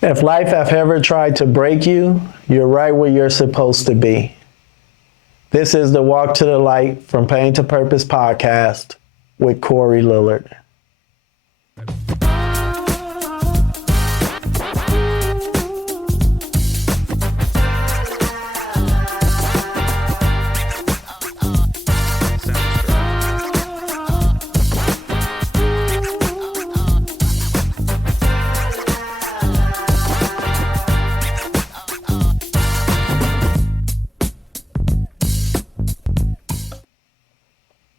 If life have ever tried to break you, you're right where you're supposed to be. This is the Walk to the Light from Pain to Purpose podcast with Corey Lillard.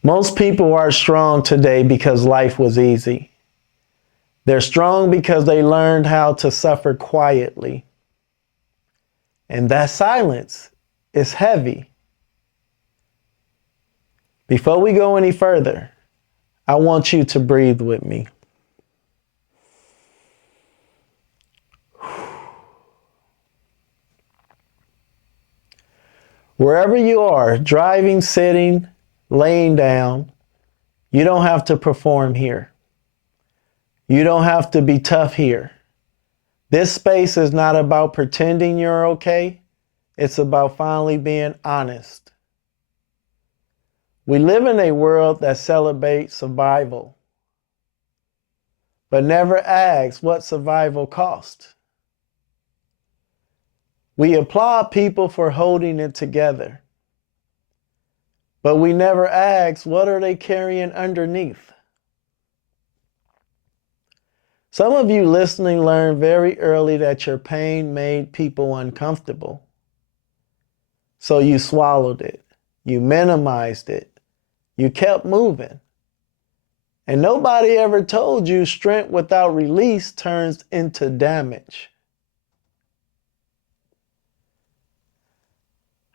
Most people are strong today because life was easy. They're strong because they learned how to suffer quietly. And that silence is heavy. Before we go any further, I want you to breathe with me. Wherever you are, driving, sitting, laying down, you don't have to perform here. You don't have to be tough here. This space is not about pretending you're okay. It's about finally being honest. We live in a world that celebrates survival, but never asks what survival costs. We applaud people for holding it together, but we never ask, what are they carrying underneath? Some of you listening learned very early that your pain made people uncomfortable. So you swallowed it. You minimized it. You kept moving. And nobody ever told you strength without release turns into damage.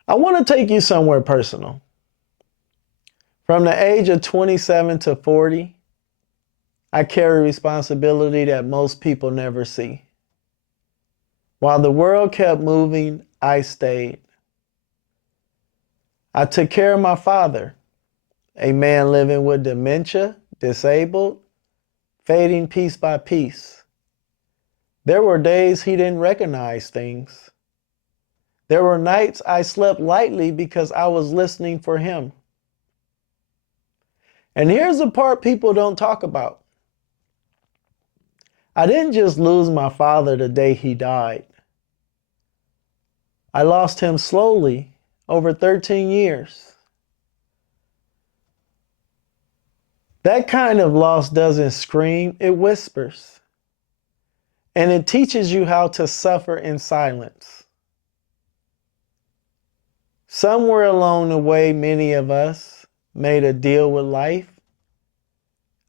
I want to take you somewhere personal. From the age of 27 to 40, I carry responsibility that most people never see. While the world kept moving, I stayed. I took care of my father, a man living with dementia, disabled, fading piece by piece. There were days he didn't recognize things. There were nights I slept lightly because I was listening for him. And here's the part people don't talk about. I didn't just lose my father the day he died. I lost him slowly over 13 years. That kind of loss doesn't scream, it whispers. And it teaches you how to suffer in silence. Somewhere along the way, many of us made a deal with life.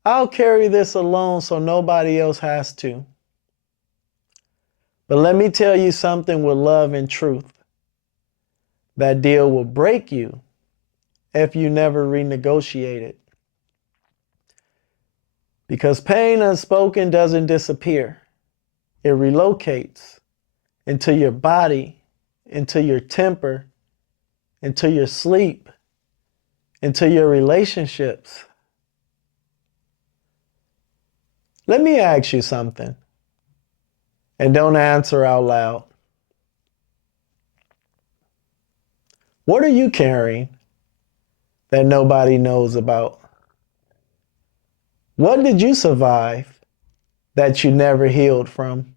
I'll carry this alone so nobody else has to. But let me tell you something with love and truth. That deal will break you if you never renegotiate it. Because pain unspoken doesn't disappear. It relocates into your body, into your temper, into your sleep, into your relationships. Let me ask you something, and don't answer out loud. What are you carrying that nobody knows about? What did you survive that you never healed from?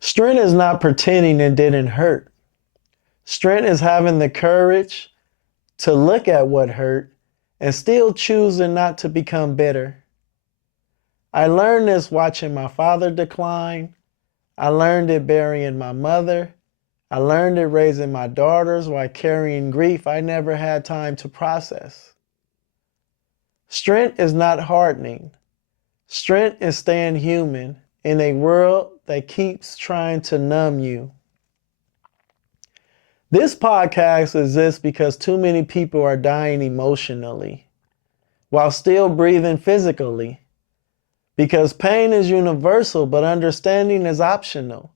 Strength is not pretending it didn't hurt. Strength is having the courage to look at what hurt and still choosing not to become bitter. I learned this watching my father decline. I learned it burying my mother. I learned it raising my daughters while carrying grief I never had time to process. Strength is not hardening. Strength is staying human in a world that keeps trying to numb you. This podcast exists because too many people are dying emotionally while still breathing physically. Because pain is universal, but understanding is optional.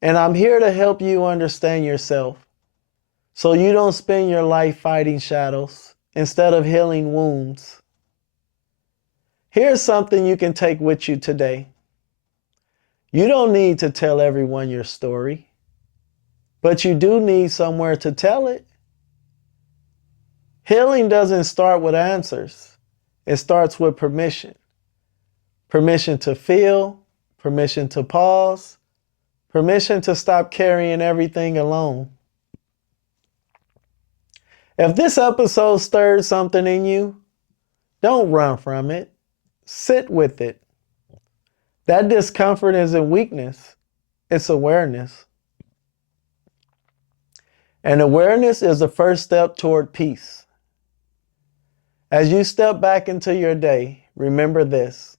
And I'm here to help you understand yourself so you don't spend your life fighting shadows instead of healing wounds. Here's something you can take with you today. You don't need to tell everyone your story, but you do need somewhere to tell it. Healing doesn't start with answers. It starts with permission. Permission to feel, permission to pause, permission to stop carrying everything alone. If this episode stirred something in you, don't run from it. Sit with it. That discomfort isn't weakness, it's awareness. And awareness is the first step toward peace. As you step back into your day, remember this.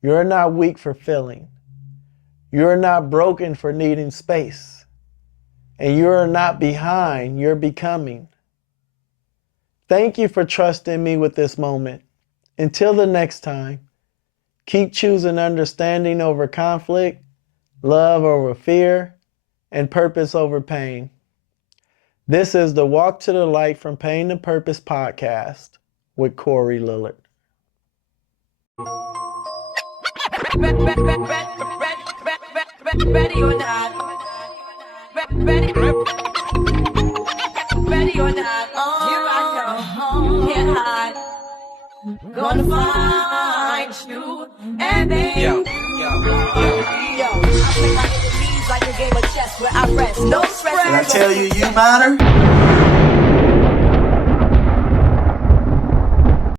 You're not weak for feeling. You're not broken for needing space. And you're not behind, you're becoming. Thank you for trusting me with this moment. Until the next time, keep choosing understanding over conflict, love over fear, and purpose over pain. This is the Walk to the Light from Pain to Purpose podcast with Corey Lillard. Ready or not? Ready or not? Here I come. Can't hide. Gonna find you and then yo. I play my enemies like a game of chess where I rest. No stress. Did I tell you you matter?